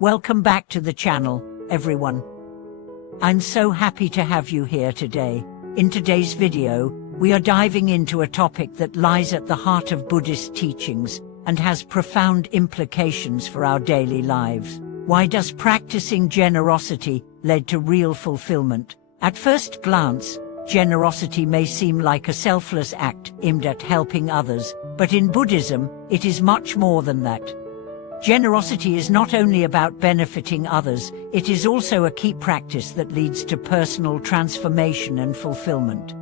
Welcome back to the channel, everyone. I'm so happy to have you here today. In today's video, we are diving into a topic that lies at the heart of Buddhist teachings and has profound implications for our daily lives. Why does practicing generosity lead to real fulfillment? At first glance, generosity may seem like a selfless act aimed at helping others, but in Buddhism, it is much more than that. Generosity is not only about benefiting others, it is also a key practice that leads to personal transformation and fulfillment.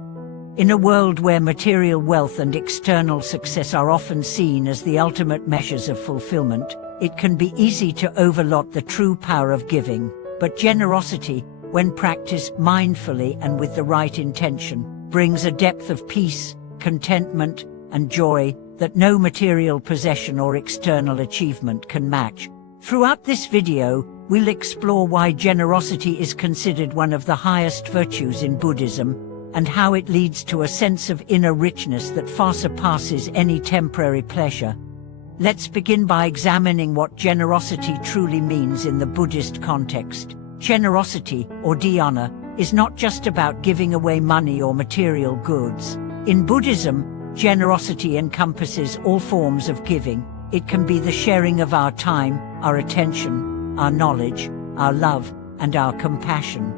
In a world where material wealth and external success are often seen as the ultimate measures of fulfillment, it can be easy to overlook the true power of giving. But generosity, when practiced mindfully and with the right intention, brings a depth of peace, contentment, and joy that no material possession or external achievement can match. Throughout this video, we'll explore why generosity is considered one of the highest virtues in Buddhism, and how it leads to a sense of inner richness that far surpasses any temporary pleasure. Let's begin by examining what generosity truly means in the Buddhist context. Generosity, or dhyana, is not just about giving away money or material goods. In Buddhism, generosity encompasses all forms of giving. It can be the sharing of our time, our attention, our knowledge, our love, and our compassion.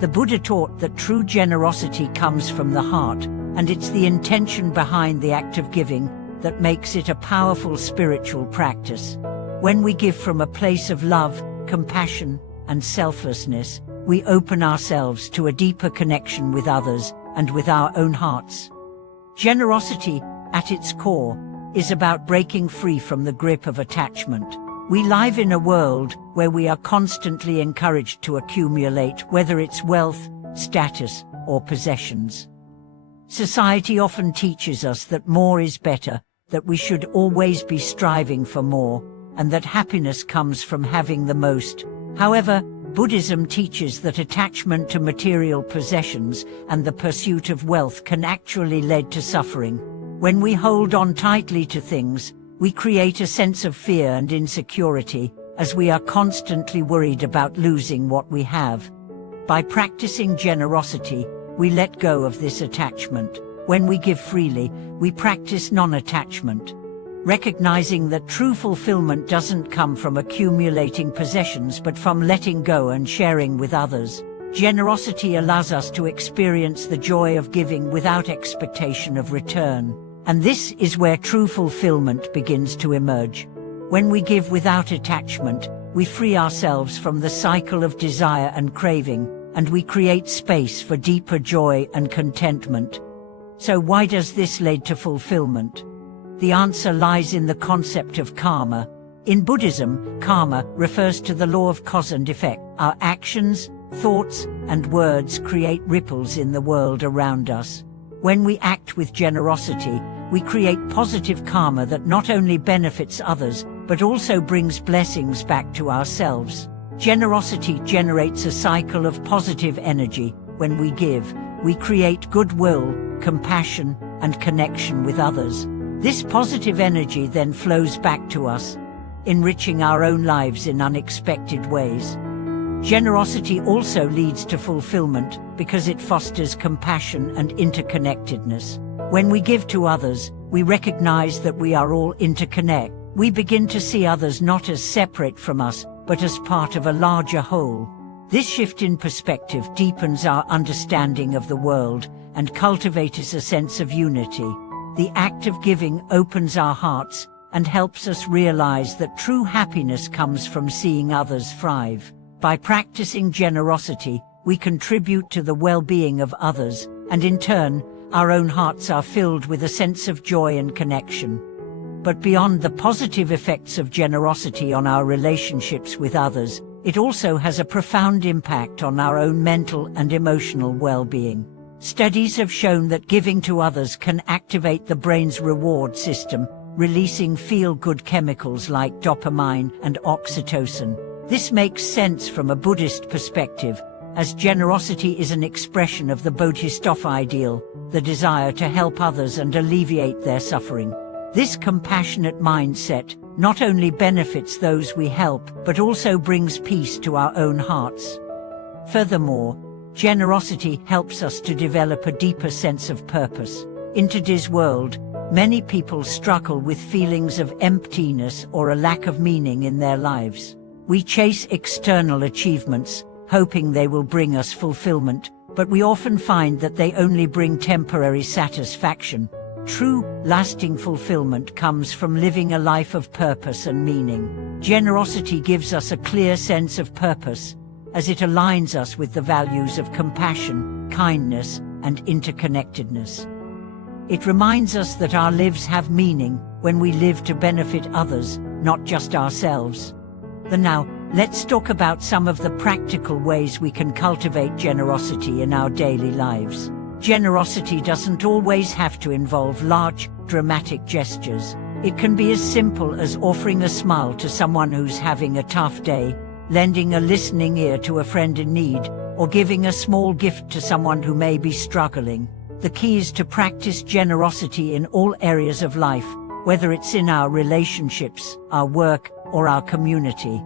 The Buddha taught that true generosity comes from the heart, and it's the intention behind the act of giving that makes it a powerful spiritual practice. When we give from a place of love, compassion, and selflessness, we open ourselves to a deeper connection with others and with our own hearts. Generosity, at its core, is about breaking free from the grip of attachment. We live in a world where we are constantly encouraged to accumulate, whether it's wealth, status, or possessions. Society often teaches us that more is better, that we should always be striving for more, and that happiness comes from having the most. However, Buddhism teaches that attachment to material possessions and the pursuit of wealth can actually lead to suffering. When we hold on tightly to things, we create a sense of fear and insecurity, as we are constantly worried about losing what we have. By practicing generosity, we let go of this attachment. When we give freely, we practice non-attachment, recognizing that true fulfillment doesn't come from accumulating possessions but from letting go and sharing with others. Generosity allows us to experience the joy of giving without expectation of return. And this is where true fulfillment begins to emerge. When we give without attachment, we free ourselves from the cycle of desire and craving, and we create space for deeper joy and contentment. So why does this lead to fulfillment? The answer lies in the concept of karma. In Buddhism, karma refers to the law of cause and effect. Our actions, thoughts, and words create ripples in the world around us. When we act with generosity, we create positive karma that not only benefits others, but also brings blessings back to ourselves. Generosity generates a cycle of positive energy. When we give, we create goodwill, compassion, and connection with others. This positive energy then flows back to us, enriching our own lives in unexpected ways. Generosity also leads to fulfillment because it fosters compassion and interconnectedness. When we give to others, we recognize that we are all interconnected. We begin to see others not as separate from us, but as part of a larger whole. This shift in perspective deepens our understanding of the world and cultivates a sense of unity. The act of giving opens our hearts and helps us realize that true happiness comes from seeing others thrive. By practicing generosity, we contribute to the well-being of others, and in turn, our own hearts are filled with a sense of joy and connection. But beyond the positive effects of generosity on our relationships with others, it also has a profound impact on our own mental and emotional well-being. Studies have shown that giving to others can activate the brain's reward system, releasing feel-good chemicals like dopamine and oxytocin. This makes sense from a Buddhist perspective, as generosity is an expression of the Bodhisattva ideal, the desire to help others and alleviate their suffering. This compassionate mindset not only benefits those we help, but also brings peace to our own hearts. Furthermore, generosity helps us to develop a deeper sense of purpose. In today's world, many people struggle with feelings of emptiness or a lack of meaning in their lives. We chase external achievements, hoping they will bring us fulfillment, but we often find that they only bring temporary satisfaction. True, lasting fulfillment comes from living a life of purpose and meaning. Generosity gives us a clear sense of purpose, as it aligns us with the values of compassion, kindness, and interconnectedness. It reminds us that our lives have meaning when we live to benefit others, not just ourselves. Now, let's talk about some of the practical ways we can cultivate generosity in our daily lives. Generosity doesn't always have to involve large, dramatic gestures. It can be as simple as offering a smile to someone who's having a tough day, lending a listening ear to a friend in need, or giving a small gift to someone who may be struggling. The key is to practice generosity in all areas of life, whether it's in our relationships, our work, or our community.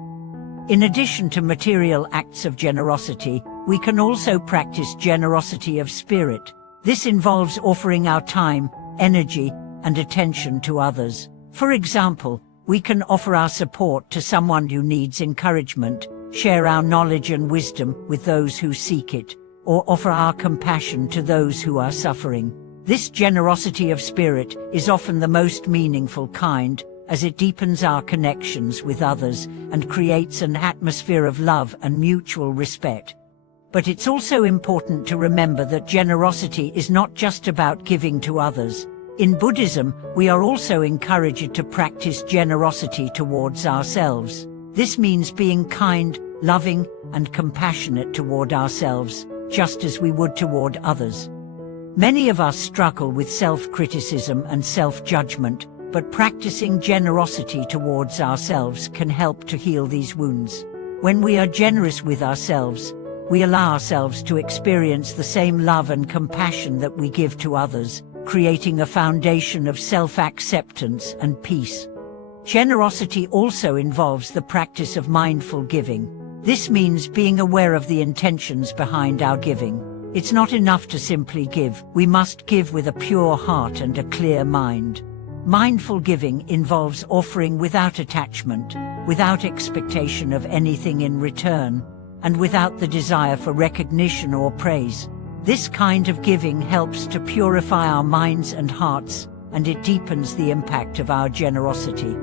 In addition to material acts of generosity, we can also practice generosity of spirit. This involves offering our time, energy, and attention to others. For example, we can offer our support to someone who needs encouragement, share our knowledge and wisdom with those who seek it, or offer our compassion to those who are suffering. This generosity of spirit is often the most meaningful kind, as it deepens our connections with others and creates an atmosphere of love and mutual respect. But it's also important to remember that generosity is not just about giving to others. In Buddhism, we are also encouraged to practice generosity towards ourselves. This means being kind, loving, and compassionate toward ourselves, just as we would toward others. Many of us struggle with self-criticism and self-judgment, but practicing generosity towards ourselves can help to heal these wounds. When we are generous with ourselves, we allow ourselves to experience the same love and compassion that we give to others, creating a foundation of self-acceptance and peace. Generosity also involves the practice of mindful giving. This means being aware of the intentions behind our giving. It's not enough to simply give, we must give with a pure heart and a clear mind. Mindful giving involves offering without attachment, without expectation of anything in return, and without the desire for recognition or praise. This kind of giving helps to purify our minds and hearts, and it deepens the impact of our generosity.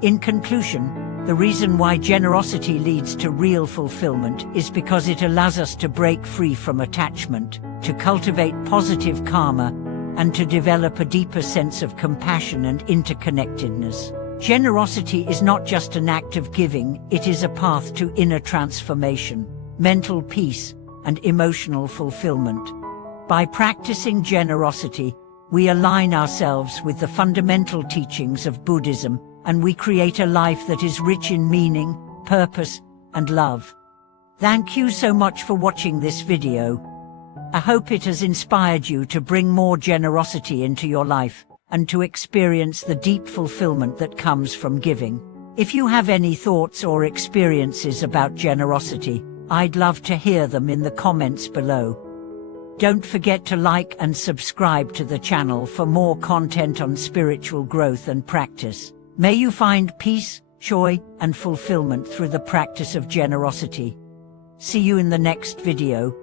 In conclusion, the reason why generosity leads to real fulfillment is because it allows us to break free from attachment, to cultivate positive karma, and to develop a deeper sense of compassion and interconnectedness. Generosity is not just an act of giving, it is a path to inner transformation, mental peace, and emotional fulfillment. By practicing generosity, we align ourselves with the fundamental teachings of Buddhism, and we create a life that is rich in meaning, purpose, and love. Thank you so much for watching this video. I hope it has inspired you to bring more generosity into your life, and to experience the deep fulfillment that comes from giving. If you have any thoughts or experiences about generosity, I'd love to hear them in the comments below. Don't forget to like and subscribe to the channel for more content on spiritual growth and practice. May you find peace, joy, and fulfillment through the practice of generosity. See you in the next video.